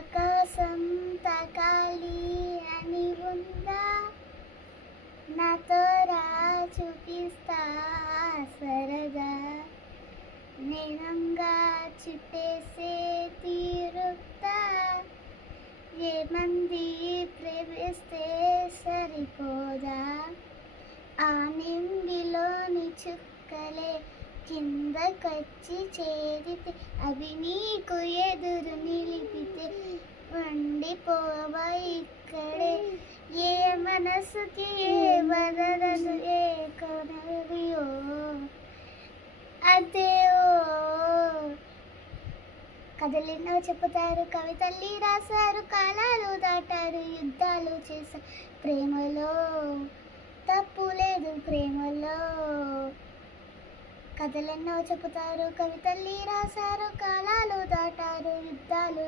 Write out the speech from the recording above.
ఆకాశం తాకాలి అని ఉందా, నాతో రా చూపిస్తా సరదా, నేనంగా చుట్టేసే తీరుతా, ఏమంది ప్రేమిస్తే సరిపోదా, ఆ నింగిలోని చుక్కలే కిందకొచ్చి చేరితే, అవి నీకు ఎదురు నిలిపితే ఉండిపోవా ఇక్కడే, ఏ మనసుకి ఏ వదలదు ఏ కొనవియో అదే ఓ. కథలెన్నో చెప్పుతారు, కవితల్ని రాశారు, కాలాలు దాటారు, యుద్ధాలు చేశారు, ప్రేమలో తప్పు లేదు ప్రేమలో. కథలెన్నో చెప్పుతారు, కవితల్ని రాశారు, కాలాలు దాటారు, యుద్ధాలు